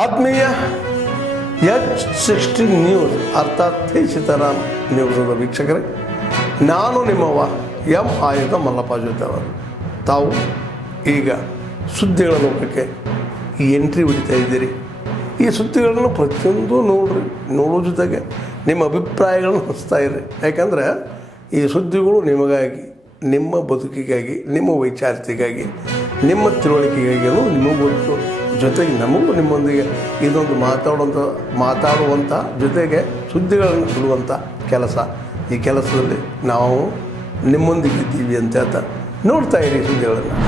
ಆತ್ಮೀಯ H16 news ಅರ್ಥಾತ್ ಸೀತಾರಾಮ್ ನ್ಯೂಸ್ನ ವೀಕ್ಷಕರೇ, ನಾನು ನಿಮ್ಮವ ಎಂ ಆಯುಧ ಮಲ್ಲಪ್ಪ ಜೊತೆ ಅವರು. ತಾವು ಈಗ ಸುದ್ದಿಗಳ ಲೋಕಕ್ಕೆ ಎಂಟ್ರಿ ಹೊಡಿತಾ ಇದ್ದೀರಿ. ಈ ಸುದ್ದಿಗಳನ್ನು ಪ್ರತಿಯೊಂದು ನೋಡೋ ಜೊತೆಗೆ ನಿಮ್ಮ ಅಭಿಪ್ರಾಯಗಳನ್ನು ಹಂಚ್ತಾ ಇರ್ರಿ. ಯಾಕಂದರೆ ಈ ಸುದ್ದಿಗಳು ನಿಮಗಾಗಿ, ನಿಮ್ಮ ಬದುಕಿಗಾಗಿ, ನಿಮ್ಮ ವೈಚಾರಿಕೆಗಾಗಿ, ನಿಮ್ಮ ತಿಳುವಳಿಕೆಗಾಗಿ ನಿಮಗೆ ಗೊತ್ತು. ಜೊತೆಗೆ ನಮಗೂ ನಿಮ್ಮೊಂದಿಗೆ ಇದೊಂದು ಮಾತಾಡುವಂಥ ಜೊತೆಗೆ ಸುದ್ದಿಗಳನ್ನು ಬಿಡುವಂಥ ಕೆಲಸ. ಈ ಕೆಲಸದಲ್ಲಿ ನಾವು ನಿಮ್ಮೊಂದಿಗಿದ್ದೀವಿ ಅಂತ ಹೇಳ್ತಾ ನೋಡ್ತಾ ಇರಿ ಸುದ್ದಿಗಳನ್ನು.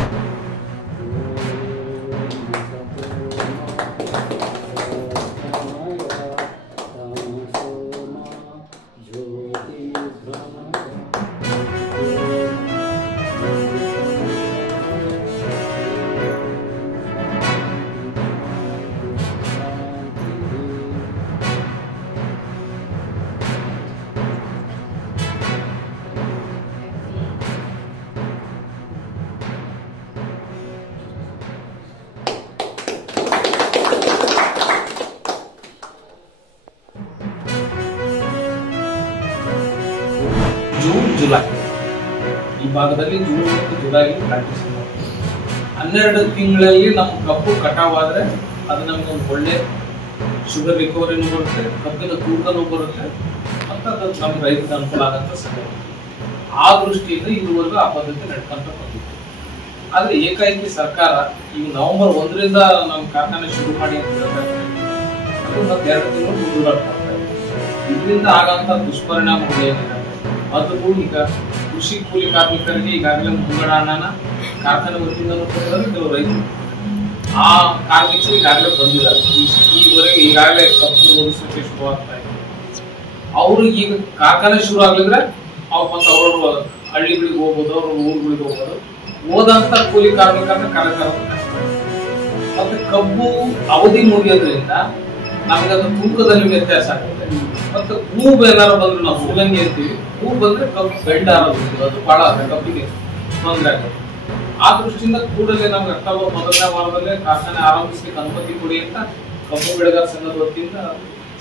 ಜೂನ್ ಜುಲೈ ಈ ಭಾಗದಲ್ಲಿ ಜೂನ್ ಮತ್ತು ಜುಲೈ ಪ್ರಾಕ್ಟೀಸ್ ಮಾಡ್ತೀವಿ. 12 ತಿಂಗಳಲ್ಲಿ ನಮ್ಮ ಕಬ್ಬು ಕಟಾವಾದರೆ ಅದು ನಮ್ಗೆ ಒಂದು ಒಳ್ಳೆ ಶುಗರ್ ರಿಕವರಿನೂ ಬರುತ್ತೆ, ಕಬ್ಬಿನ ತೂಕನೂ ಬರುತ್ತೆ, ಮತ್ತು ಅದು ನಮ್ಮ ರೈತರಿಗೆ ಅನುಕೂಲ ಆಗಂತ ಸಮಯ. ಆ ದೃಷ್ಟಿಯಿಂದ ಇದುವರೆಗೂ ಆ ಪದ್ಧತಿ ನಡ್ಕೊಂತ ಬಂದಿತ್ತು. ಆದರೆ ಏಕಾಏಕಿ ಸರ್ಕಾರ ಈಗ ನವೆಂಬರ್ 1ರಿಂದ ನಮ್ಮ ಕಾರ್ಖಾನೆ ಶುರು ಮಾಡಿ ಅಂತ ಹೇಳ್ತಾರೆ. ಅದು ಮತ್ತೆ 2 ತಿಂಗಳು ಮುಂದೂಡಲ್ಪಡ್ತಾ ಇದೆ. ಇದರಿಂದ ಆಗಂತ ದುಷ್ಪರಿಣಾಮಗಳು ಏನಿದೆ ಅದು ಈಗ ಕೃಷಿ ಕೂಲಿ ಕಾರ್ಮಿಕರಿಗೆ ಈಗಾಗಲೇ ಮುಂಗಡ ಹಣನ ಕಾರ್ಖಾನೆ ವತಿಯಿಂದ ಕೊಟ್ಟಿದ್ದಾರೆ. ಕೆಲವು ರೈತರು ಆ ಕಾರ್ಮಿಕರು ಈಗಾಗಲೇ ಬಂದಿದ್ದಾರೆ. ಈವರೆಗೆ ಈಗಾಗಲೇ ಕಬ್ಬು ಓಡಿಸೋಕೆ ಶುರುವಾಗ್ತಾ ಇದೆ. ಅವರು ಈಗ ಕಾರ್ಖಾನೆ ಶುರು ಆಗ್ಲಿದ್ರೆ ಮತ್ತೆ ಅವ್ರವ್ರ ಹಳ್ಳಿಗಳಿಗೆ ಹೋಗ್ಬೋದು, ಅವ್ರ ಊರುಗಳಿಗೆ ಹೋಗ್ಬೋದು. ಹೋದಂತ ಕೂಲಿ ಕಾರ್ಮಿಕರನ್ನ ಕರೆತರೋದು ಕಷ್ಟ. ಮತ್ತೆ ಕಬ್ಬು ಅವಧಿ ಮುಗಿಯೋದ್ರಿಂದ ನಮಗೆ ಅದು ತೂಕದಲ್ಲಿ ವ್ಯತ್ಯಾಸ ಆಗುತ್ತೆ. ಮತ್ತೆ ಹೂವು ಏನಾರು ಬಂದ್ರೆ ನಾವು ಸುಗಂಧಿ ಅಂತೀವಿ, ಹೂ ಬಂದ್ರೆ ಕಬ್ಬು ಬೆಂಡ್ ಆರೋದು, ಅದು ಬಹಳ ಕಬ್ಬಿಗೆ ತೊಂದರೆ ಆಗುತ್ತೆ. ಆ ದೃಷ್ಟಿಯಿಂದ ಕೂಡಲೇ ನಮ್ಗೆ ಅಕ್ಟೋಬರ್ 1ನೇ ವಾರದಲ್ಲೇ ಕಾರ್ಖಾನೆ ಆರಂಭಿಸ್ಲಿಕ್ಕೆ ಅನುಮತಿ ಕೊಡಿ ಅಂತ ಕಬ್ಬು ಬೆಳೆಗಾರ ಸಂಘದ ವತಿಯಿಂದ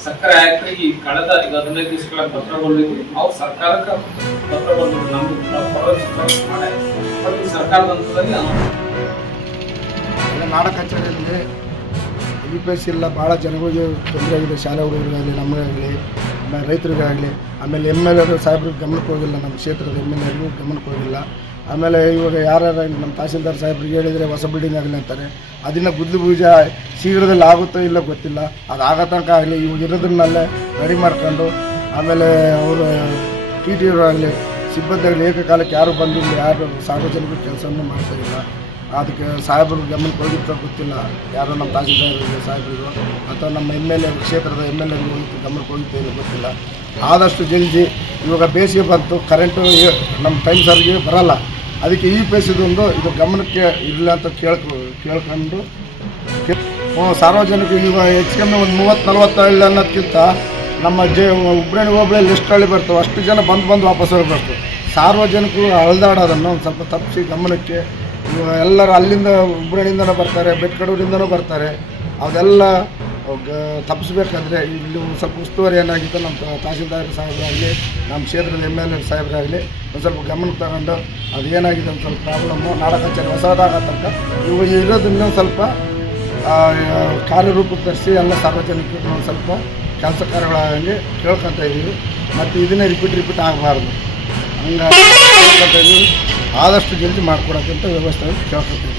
ಸಕ್ಕರೆ ಆಯುಕ್ತರಿಗೆ ಕಳೆದ 15 ದಿವಸಗಳ ಪತ್ರ ಕೊಟ್ಟಿದ್ವಿ. ಅವ್ರು ಸರ್ಕಾರಕ್ಕೆ ಪತ್ರ ಕೊಟ್ಟಿದ್ರು, ನಮ್ಗೆ ಮಾಡಿ ಬಟ್ ಈ ಸರ್ಕಾರದ ಹಂತದಲ್ಲಿ ನಾಡ ಕಚೇರಿಯಲ್ಲಿ UPS ಇಲ್ಲ, ಭಾಳ ಜನಗಳಿಗೆ ತೊಂದರೆ ಆಗಿದೆ. ಶಾಲೆ ಹುಡುಗರಿಗಾಗಲಿ, ನಮಗಾಗಲಿ, ರೈತರಿಗಾಗಲಿ. ಆಮೇಲೆ MLA ಸಾಹೇಬ್ರಿಗೆ ಗಮನಕ್ಕೆ ಹೋಗಿಲ್ಲ, ನಮ್ಮ ಕ್ಷೇತ್ರದ MLA ಗಮನಕ್ಕೆ ಹೋಗಿಲ್ಲ. ಆಮೇಲೆ ಇವಾಗ ಯಾರು ನಮ್ಮ ತಹಸೀಲ್ದಾರ್ ಸಾಹೇಬ್ರಿಗೆ ಹೇಳಿದರೆ ಹೊಸ ಬಿಲ್ಡಿಂಗ್ ಆಗಲಿ ಅಂತಾರೆ. ಅದನ್ನು ಗುದ್ಲಿ ಪೂಜ ಶೀಘ್ರದಲ್ಲಿ ಆಗುತ್ತೋ ಇಲ್ಲ ಗೊತ್ತಿಲ್ಲ. ಅದು ಆಗೋ ತನಕ ಆಗಲಿ ಇವಾಗ ಇರೋದನ್ನೆಲ್ಲ ರೆಡಿ ಮಾಡ್ಕೊಂಡು, ಆಮೇಲೆ ಅವರು TT ಆಗಲಿ, ಸಿಬ್ಬಂದಿಗಳು ಏಕಕಾಲಕ್ಕೆ ಯಾರು ಬಂದಿಲ್ಲ, ಯಾರು ಸಾರ್ವಜನಿಕ ಕೆಲಸವನ್ನು ಮಾಡ್ತಾಯಿಲ್ಲ. ಅದಕ್ಕೆ ಸಾಹೇಬ್ರಿಗೆ ಗಮನಕ್ಕೆ ಹೋಗಿತ್ತೋ ಗೊತ್ತಿಲ್ಲ, ಯಾರೋ ನಮ್ಮ ತಹಸೀಲ್ದಾರ್ ಸಾಹೇಬರಿಗೂ ಅಥವಾ ನಮ್ಮ MLA ಕ್ಷೇತ್ರದ MLA ಗಮನಕ್ಕೆ ಹೋಗಿತ್ತೋ ಇಲ್ಲ ಗೊತ್ತಿಲ್ಲ. ಆದಷ್ಟು ಜಲ್ದಿ ಇವಾಗ ಬೇಸಿಗೆ ಬಂತು, ಕರೆಂಟು ನಮ್ಮ ಟೈಮ್ ಸರ್ಗೆ ಬರಲ್ಲ. ಅದಕ್ಕೆ UPS ಇದು ಗಮನಕ್ಕೆ ಇಲ್ಲ ಅಂತ ಕೇಳ್ಕೊಂಡು ಸಾರ್ವಜನಿಕ ಇವಾಗ ಹೆಚ್ಚು ಕಮ್ಮಿ ಒಂದು 30-40 ಹಳ್ಳಿ ಅನ್ನೋದಕ್ಕಿಂತ ನಮ್ಮ ಹುಬ್ಬಳ್ಳಿ ಹೋಬಳಿ ಲಿಸ್ಟ್ ಹಳ್ಳಿ ಬರ್ತವೆ, ಅಷ್ಟು ಜನ ಬಂದು ವಾಪಸ್ ಹೋಗ್ಬೇಕು. ಸಾರ್ವಜನಿಕರು ಅಳ್ದಾಡೋದನ್ನು ಒಂದು ಸ್ವಲ್ಪ ತಪ್ಪಿಸಿ ಗಮನಕ್ಕೆ, ಎಲ್ಲರೂ ಅಲ್ಲಿಂದ ಹುಬ್ಬಳ್ಳಿಯಿಂದನೂ ಬರ್ತಾರೆ, ಬೆಟ್ಕಡೂರಿಂದನೂ ಬರ್ತಾರೆ. ಅದೆಲ್ಲ ತಪ್ಪಿಸ್ಬೇಕಾದ್ರೆ ಇಲ್ಲಿ ಸ್ವಲ್ಪ ಉಸ್ತುವಾರಿ ಏನಾಗಿತ್ತು ನಮ್ಮ ತಹಸೀಲ್ದಾರ್ ಸಾಹೇಬರಾಗಲಿ, ನಮ್ಮ ಕ್ಷೇತ್ರದ MLA ಸಾಹೇಬರಾಗಲಿ ಒಂದು ಸ್ವಲ್ಪ ಗಮನಕ್ಕೆ ತಗೊಂಡು ಅದೇನಾಗಿದೆ ಒಂದು ಸ್ವಲ್ಪ ಪ್ರಾಬ್ಲಮ್ಮು ನಾಡ ಕಚೇರಿ ಹೊಸದಾಗೋ ತನಕ ಇವಾಗ ಇರೋದನ್ನ ಸ್ವಲ್ಪ ಕಾರ್ಯರೂಪಕ್ಕೆ ತರಿಸಿ ಎಲ್ಲ ಸಾರ್ವಜನಿಕರು ಒಂದು ಸ್ವಲ್ಪ ಕೆಲಸ ಕಾರ್ಯಗಳಾಗಂಗೆ ಕೇಳ್ಕೊತ ಇದ್ದೀವಿ. ಮತ್ತು ಇದನ್ನೇ ರಿಪೀಟ್ ಆಗಬಾರ್ದು, ಹಂಗಾಗಿ ಕೇಳ್ಕೊತ ಇದ್ದೀವಿ. ಆದಷ್ಟು ಜಲ್ದಿ ಮಾಡಿಕೊಡೋಕ್ಕಂತ ವ್ಯವಸ್ಥೆ ಕೇಳ್ಕೊತೀವಿ.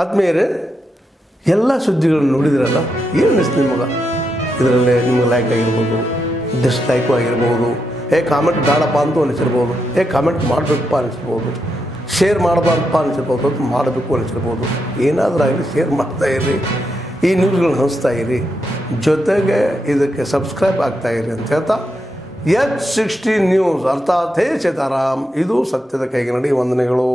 ಆದ್ಮೇಲೆ ಎಲ್ಲ ಸುದ್ದಿಗಳನ್ನು ನೋಡಿದ್ರಲ್ಲ, ಏನು ಅನಿಸ್ತು ನಿಮಗೆ? ಇದರಲ್ಲೇ ನಿಮ್ಗೆ ಲೈಕ್ ಆಗಿರ್ಬೋದು, ಡಿಸ್ಲೈಕು ಆಗಿರ್ಬೋದು, ಕಾಮೆಂಟ್ ಬೇಡಪ್ಪ ಅಂತೂ ಅನಿಸಿರ್ಬೋದು, ಕಾಮೆಂಟ್ ಮಾಡಬೇಕಪ್ಪ ಅನಿಸ್ಬೋದು, ಶೇರ್ ಮಾಡಬಾರ್ದಪ್ಪ ಅನಿಸಿರ್ಬೋದು, ಅಥವಾ ಮಾಡಬೇಕು ಅನಿಸಿರ್ಬೋದು. ಏನಾದರೂ ಆಗಲಿ ಶೇರ್ ಮಾಡ್ತಾಯಿರಿ, ಈ ನ್ಯೂಸ್ಗಳನ್ನ ಹಂಚ್ತಾ ಇರಿ, ಜೊತೆಗೆ ಇದಕ್ಕೆ ಸಬ್ಸ್ಕ್ರೈಬ್ ಆಗ್ತಾಯಿರಿ ಅಂತ ಹೇಳ್ತಾ H16 ನ್ಯೂಸ್ ಅರ್ಥಾತ್ ಹೇ ಸೀತಾರಾಮ್, ಇದು ಸತ್ಯದ ಕೈಗೆ ನಡಿ. ವಂದನೆಗಳು.